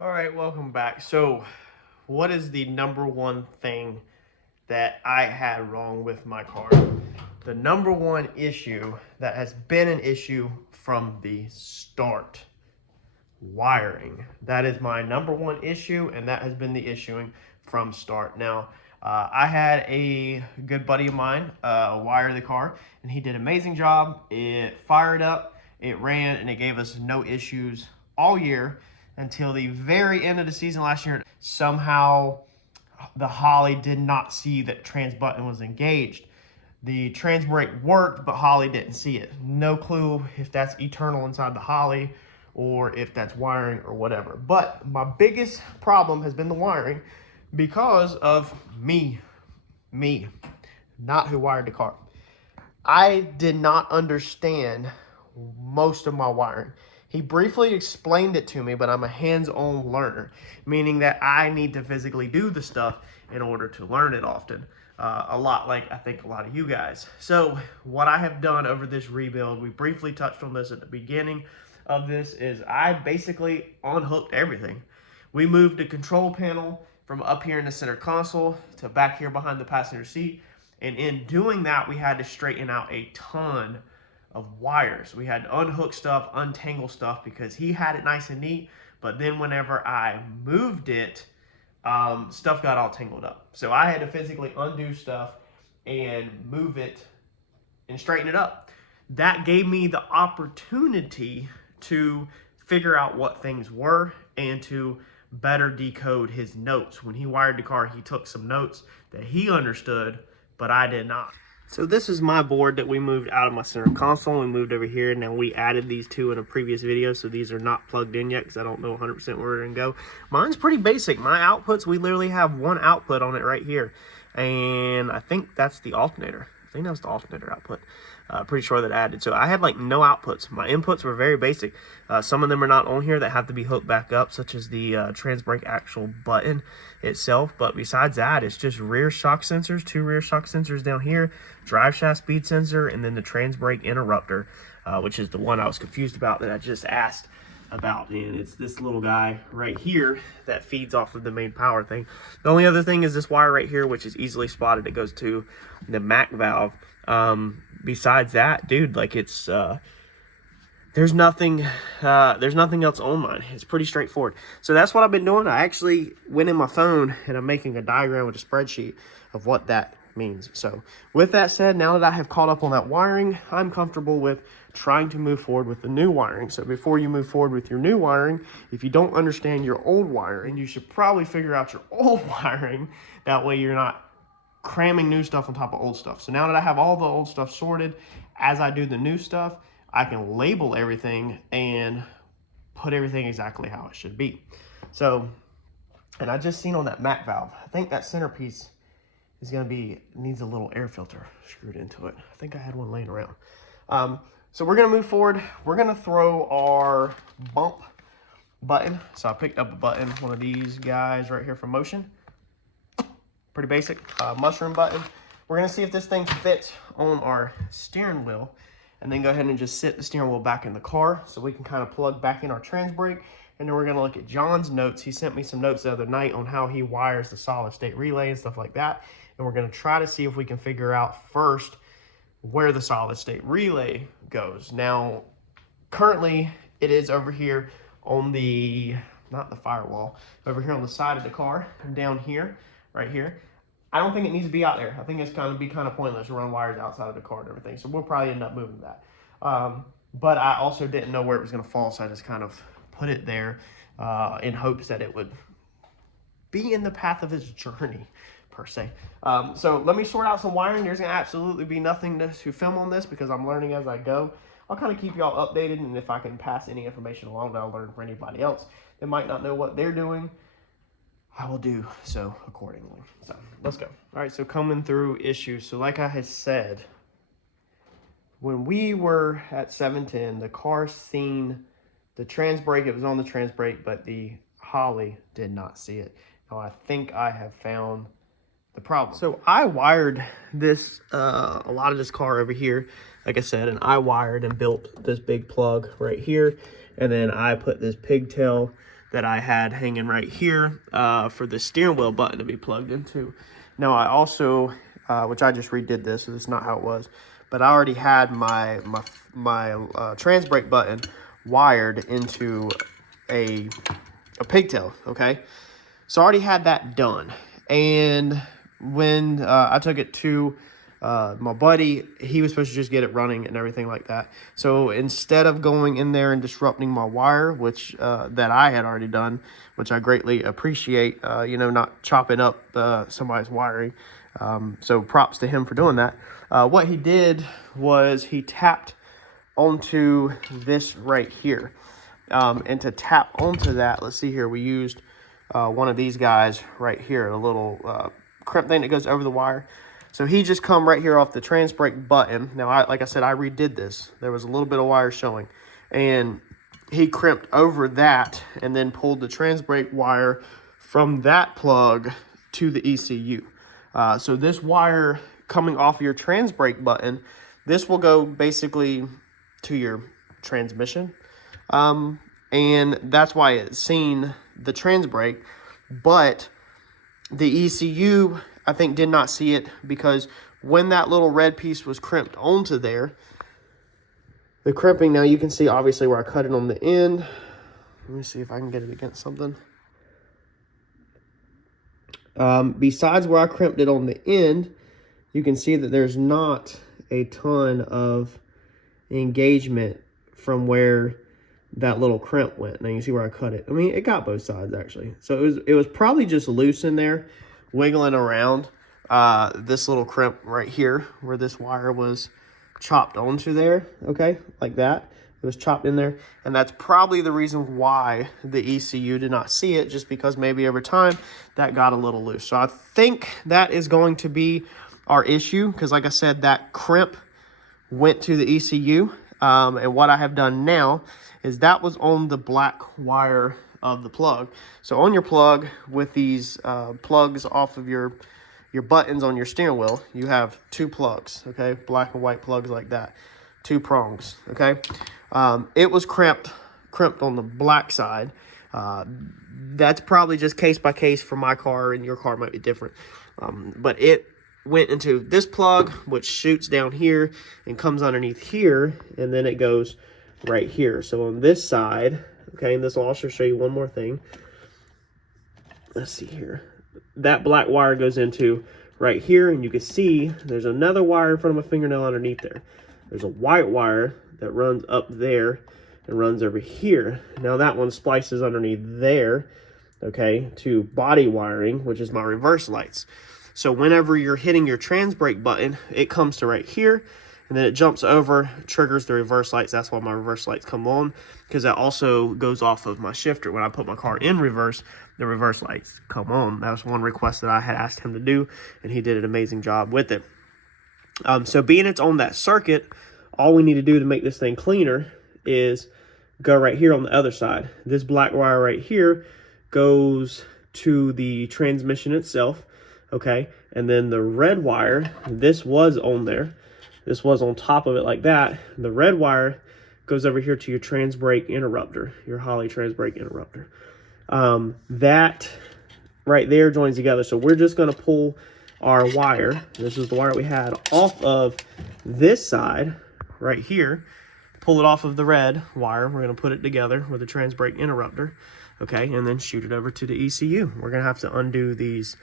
All right, welcome back. So, what is the number one thing that I had wrong with my car? The number one issue that has been an issue from the start: wiring. That is my number one issue, and that has been the issuing from start. Now, I had a good buddy of mine wire the car, and he did an amazing job. It fired up, it ran, and it gave us no issues all year until the very end of the season last year. Somehow, the Holly did not see that trans button was engaged. The trans brake worked, but Holly didn't see it. No clue if that's internal inside the Holly or if that's wiring or whatever. But my biggest problem has been the wiring because of me, not who wired the car. I did not understand most of my wiring. He briefly explained it to me, but I'm a hands-on learner, meaning that I need to physically do the stuff in order to learn it often. A lot like I think a lot of you guys. So what I have done over this rebuild, we briefly touched on this at the beginning of this, is I basically unhooked everything. We moved the control panel from up here in the center console to back here behind the passenger seat. And in doing that, we had to straighten out a ton of wires. We had to unhook stuff, untangle stuff, because he had it nice and neat. But then whenever I moved it, stuff got all tangled up. So I had to physically undo stuff and move it and straighten it up. That gave me the opportunity to figure out what things were and to better decode his notes. When he wired the car, he took some notes that he understood, but I did not. So this is my board that we moved out of my center console and moved over here. Now we added these two in a previous video, so these are not plugged in yet because I don't know 100% where they're gonna go. Mine's pretty basic. My outputs, we literally have one output on it right here. And I think that's the alternator. I think that's the alternator output. Pretty sure that I added. So I had like no outputs. My inputs were very basic. Some of them are not on here that have to be hooked back up, such as the trans brake actual button itself. But besides that, it's just rear shock sensors, two rear shock sensors down here, drive shaft speed sensor, and then the trans brake interrupter, which is the one I was confused about that I just asked about. And it's this little guy right here that feeds off of the main power thing. The only other thing is this wire right here, which is easily spotted. It goes to the MAC valve. Besides that, dude, like it's there's nothing else on mine. It's pretty straightforward. So that's what I've been doing. I actually went in my phone and I'm making a diagram with a spreadsheet of what that means. So with that said, now that I have caught up on that wiring, I'm comfortable with trying to move forward with the new wiring. So before you move forward with your new wiring, if you don't understand your old wiring, you should probably figure out your old wiring. That way you're not cramming new stuff on top of old stuff. So now that I have all the old stuff sorted, as I do the new stuff, I can label everything and put everything exactly how it should be. So, and I just seen on that MAC valve, I think that centerpiece is going to be, needs a little air filter screwed into it. I think I had one laying around. So we're going to move forward. We're going to throw our bump button. So I picked up a button, one of these guys right here from Motion. Pretty basic mushroom button. We're going to see if this thing fits on our steering wheel, and then go ahead and just sit the steering wheel back in the car so we can kind of plug back in our trans brake. And then we're going to look at John's notes. He sent me some notes the other night on how he wires the solid state relay and stuff like that. And we're going to try to see if we can figure out first where the solid state relay goes. Now, currently it is over here on the, not the firewall, over here on the side of the car, down here, right here. I don't think it needs to be out there. I think it's going to be kind of pointless to run wires outside of the car and everything. So we'll probably end up moving that. But I also didn't know where it was going to fall, so I just kind of put it there in hopes that it would be in the path of its journey, per se. So let me sort out some wiring. There's going to absolutely be nothing to film on this because I'm learning as I go. I'll kind of keep y'all updated, and if I can pass any information along that I'll learn for anybody else that might not know what they're doing, I will do so accordingly. So let's go. All right, so coming through issues. So like I had said, when we were at 710, the car seen the trans brake. It was on the trans brake, but the Holly did not see it. Now I think I have found the problem. So I wired this, a lot of this car over here, like I said, and I wired and built this big plug right here. And then I put this pigtail that I had hanging right here for the steering wheel button to be plugged into. Now I also, which I just redid this, so this is not how it was, but I already had my trans brake button wired into a pigtail, okay? So I already had that done. And when I took it to my buddy, he was supposed to just get it running and everything like that. So instead of going in there and disrupting my wire, which that I had already done, which I greatly appreciate, you know, not chopping up somebody's wiring. So props to him for doing that. What he did was he tapped onto this right here. And to tap onto that, let's see here, we used one of these guys right here, a little crimp thing that goes over the wire. So he just come right here off the trans brake button. Now, like I said, I redid this. There was a little bit of wire showing. And he crimped over that and then pulled the trans brake wire from that plug to the ECU. So this wire coming off your trans brake button, this will go basically to your transmission. And that's why it's seen the trans brake, but the ECU, I think, did not see it, because when that little red piece was crimped onto there, the crimping, now you can see obviously where I cut it on the end. Let me see if I can get it against something. Besides where I crimped it on the end, you can see that there's not a ton of engagement from where that little crimp went. Now you can see where I cut it. I mean, it got both sides actually. So it was probably just loose in there, wiggling around this little crimp right here where this wire was chopped onto there, okay, like that. It was chopped in there, and that's probably the reason why the ECU did not see it, just because maybe over time that got a little loose. So I think that is going to be our issue, because like I said, that crimp went to the ECU. And what I have done now is that was on the black wire of the plug. So on your plug, with these plugs off of your buttons on your steering wheel, you have two plugs, okay? Black and white plugs like that, two prongs, okay? It was crimped on the black side. That's probably just case by case for my car, and your car might be different. But it went into this plug, which shoots down here and comes underneath here, and then it goes right here. So on this side, okay, and this will also show you one more thing. Let's see here. That black wire goes into right here, and you can see there's another wire in front of my fingernail underneath there. There's a white wire that runs up there and runs over here. Now that one splices underneath there, okay, to body wiring, which is my reverse lights. So whenever you're hitting your trans brake button, it comes to right here, and then it jumps over, triggers the reverse lights. That's why my reverse lights come on, because that also goes off of my shifter. When I put my car in reverse, the reverse lights come on. That was one request that I had asked him to do, and he did an amazing job with it. So being it's on that circuit, all we need to do to make this thing cleaner is go right here on the other side. This black wire right here goes to the transmission itself. Okay, and then the red wire, this was on there. This was on top of it like that. The red wire goes over here to your trans brake interrupter, your Holley trans brake interrupter. That right there joins together. So we're just going to pull our wire. This is the wire we had off of this side right here. Pull it off of the red wire. We're going to put it together with the trans brake interrupter. Okay, and then shoot it over to the ECU. We're going to have to undo these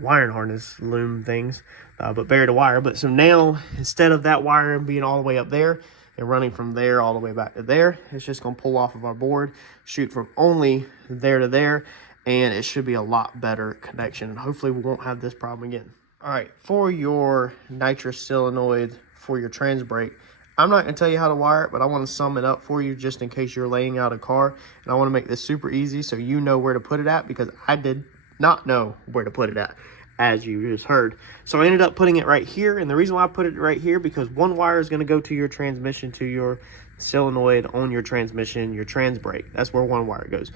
wiring harness loom things, but bury the wire. But so now, instead of that wire being all the way up there and running from there all the way back to there, it's just going to pull off of our board, shoot from only there to there, and it should be a lot better connection, and hopefully we won't have this problem again. All right, for your nitrous solenoid for your trans brake, I'm not going to tell you how to wire it, but I want to sum it up for you just in case you're laying out a car, and I want to make this super easy so you know where to put it at, because I did not know where to put it at, as you just heard. So I ended up putting it right here, and the reason why I put it right here, because one wire is going to go to your transmission, to your solenoid on your transmission, your trans brake. That's where one wire goes.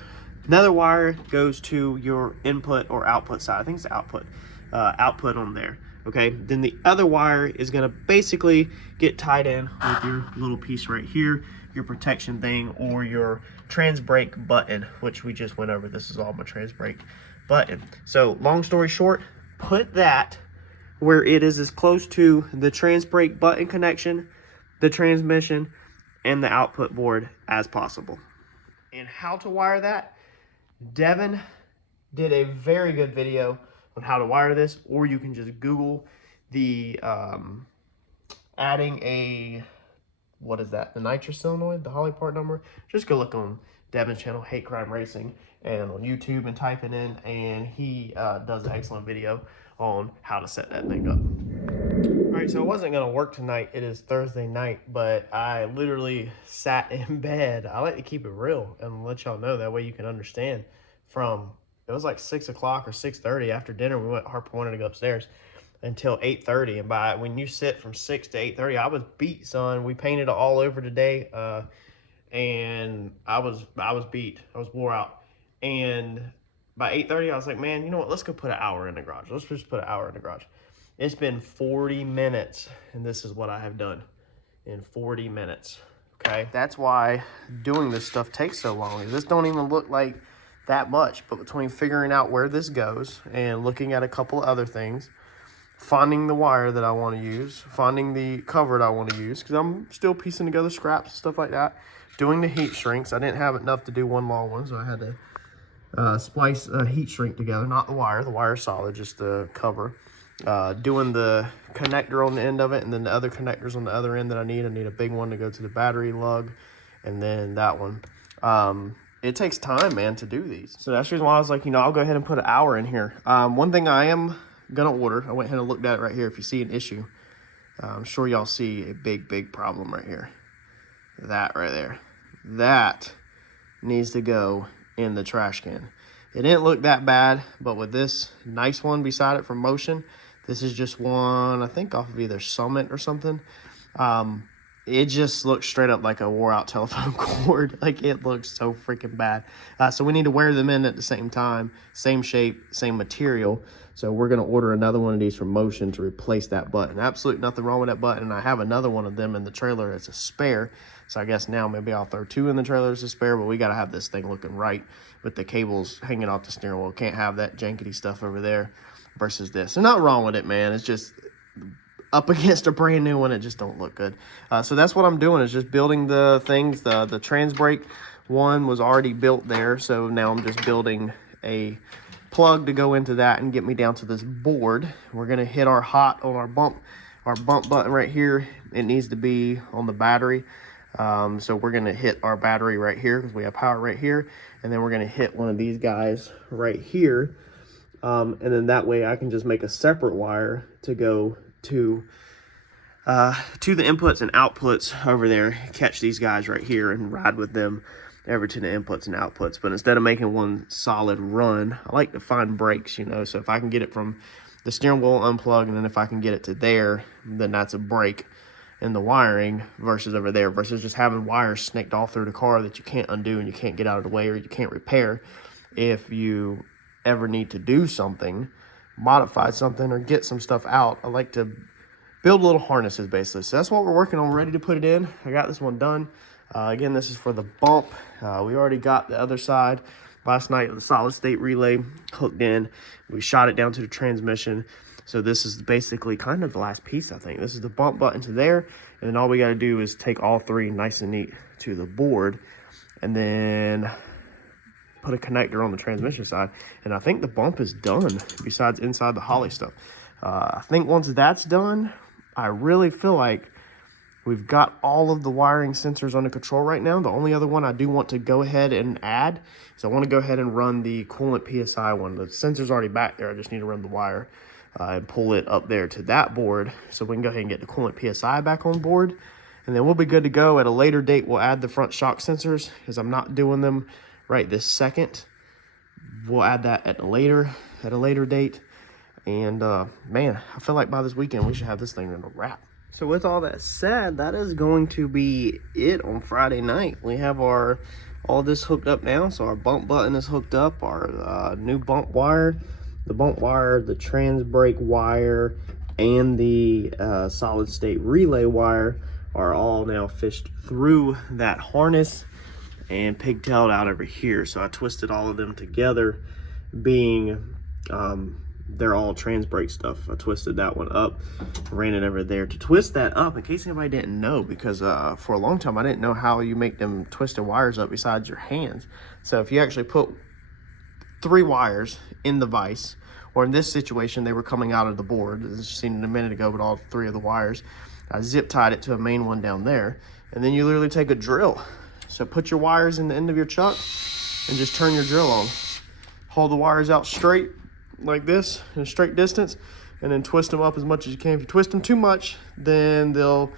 Another wire goes to your input or output side. I think it's output on there. Okay, then the other wire is going to basically get tied in with your little piece right here. your protection thing or your trans brake button, which we just went over. This is all my trans brake button. So long story short, put that where it is as close to the trans brake button connection, the transmission, and the output board as possible. And how to wire that, Devin did a very good video on how to wire this, or you can just Google the adding a, what is that, the nitrous solenoid, the Holly part number. Just go look on Devin's channel, Hate Crime Racing, and on YouTube and type it in, and he does an excellent video on how to set that thing up. All right, so it wasn't gonna work tonight. It is Thursday night, but I literally sat in bed. I like to keep it real and let y'all know, that way you can understand. From, it was like 6 o'clock or 6:30 after dinner, Harper wanted to go upstairs, until 8:30, and by when you sit from 6 to 8:30, I was beat, son. We painted all over today, and I was beat. I was wore out, and by 8:30, I was like, man, you know what? Let's go put an hour in the garage. Let's just put an hour in the garage. It's been 40 minutes, and this is what I have done in 40 minutes. Okay, that's why doing this stuff takes so long. This don't even look like that much, but between figuring out where this goes and looking at a couple of other things, finding the wire that I want to use, finding the cover that I want to use, because I'm still piecing together scraps and stuff like that, doing the heat shrinks. I didn't have enough to do one long one, so I had to splice a heat shrink together, not the wire is solid, just the cover. Doing the connector on the end of it, and then the other connectors on the other end that I need a big one to go to the battery lug, and then that one. It takes time, man, to do these. So that's the reason why I was like, you know, I'll go ahead and put an hour in here. One thing I am gonna order, I went ahead and looked at it right here. If you see an issue, I'm sure y'all see a big problem right here. That right there, that needs to go in the trash can. It didn't look that bad, but with this nice one beside it from Motion, this is just one, I think off of either Summit or something. It just looks straight up like a wore out telephone cord. Like, it looks so freaking bad. So we need to wear them in at the same time, same shape, same material. So we're gonna order another one of these from Motion to replace that button. Absolutely nothing wrong with that button. I have another one of them in the trailer as a spare. So I guess now maybe I'll throw two in the trailer as a spare, but we gotta have this thing looking right with the cables hanging off the steering wheel. Can't have that jankety stuff over there versus this. There's nothing wrong with it, man. It's just up against a brand new one, it just don't look good. So that's what I'm doing, is just building the things. The trans brake one was already built there, so now I'm just building a plug to go into that and get me down to this board. We're gonna hit our hot on our bump button right here. It needs to be on the battery. So we're gonna hit our battery right here because we have power right here, and then we're gonna hit one of these guys right here, and then that way I can just make a separate wire to go to the inputs and outputs over there, catch these guys right here and ride with them over to the inputs and outputs. But instead of making one solid run, I like to find breaks, you know. So if I can get it from the steering wheel unplugged, and then if I can get it to there, then that's a break in the wiring versus over there, versus just having wires snaked all through the car that you can't undo and you can't get out of the way, or you can't repair if you ever need to do something, modify something, or get some stuff out. I like to build little harnesses, basically. So that's what we're working on, ready to put it in. I got this one done. Again, this is for the bump. We already got the other side last night, the solid state relay hooked in. We shot it down to the transmission. So this is basically kind of the last piece, I think. This is the bump button to there, and then all we got to do is take all three nice and neat to the board, and then put a connector on the transmission side. And I think the bump is done, besides inside the Holly stuff. I think once that's done, I really feel like we've got all of the wiring sensors under control right now. The only other one I do want to go ahead and add is I want to go ahead and run the coolant PSI one. The sensor's already back there. I just need to run the wire and pull it up there to that board, so we can go ahead and get the coolant PSI back on board, and then we'll be good to go. At a later date, we'll add the front shock sensors, because I'm not doing them right this second. We'll add that at a later date. And man, I feel like by this weekend we should have this thing in a wrap. So with all that said, that is going to be it on Friday night. We have all this hooked up now. So our bump button is hooked up, our new bump wire, the trans brake wire, and the solid state relay wire are all now fished through that harness and pigtailed out over here. So I twisted all of them together, being they're all trans brake stuff. I twisted that one up, ran it over there. To twist that up, in case anybody didn't know, because for a long time I didn't know how you make them twisted wires up besides your hands. So if you actually put 3 wires in the vise, or in this situation they were coming out of the board, as you seen a minute ago, but all 3 of the wires, I zip tied it to a main one down there, and then you literally take a drill. So put your wires in the end of your chuck and just turn your drill on. Hold the wires out straight like this in a straight distance, and then twist them up as much as you can. If you twist them too much, then they'll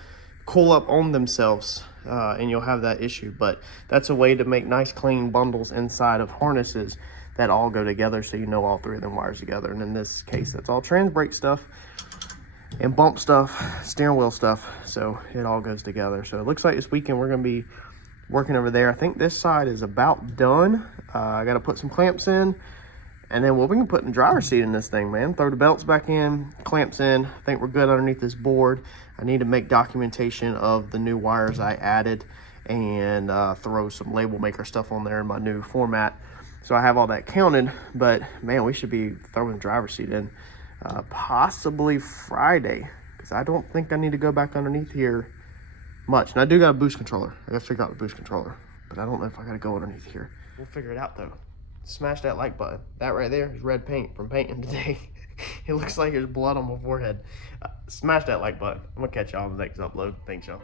coil up on themselves and you'll have that issue. But that's a way to make nice clean bundles inside of harnesses that all go together, so you know all 3 of them wires together. And in this case, that's all trans brake stuff and bump stuff, steering wheel stuff, so it all goes together. So it looks like this weekend we're going to be working over there. I think this side is about done. I got to put some clamps in, and then we can put in the driver's seat in this thing, man. Throw the belts back in, clamps in. I think we're good underneath this board. I need to make documentation of the new wires I added and throw some label maker stuff on there in my new format. So I have all that counted, but man, we should be throwing the driver's seat in possibly Friday, because I don't think I need to go back underneath here much. And I do got a boost controller. I got to figure out the boost controller, but I don't know if I got to go underneath here. We'll figure it out though. Smash that like button. That right there is red paint from painting today. It looks like there's blood on my forehead. Smash that like button. I'm gonna catch y'all on the next upload. Thanks, y'all.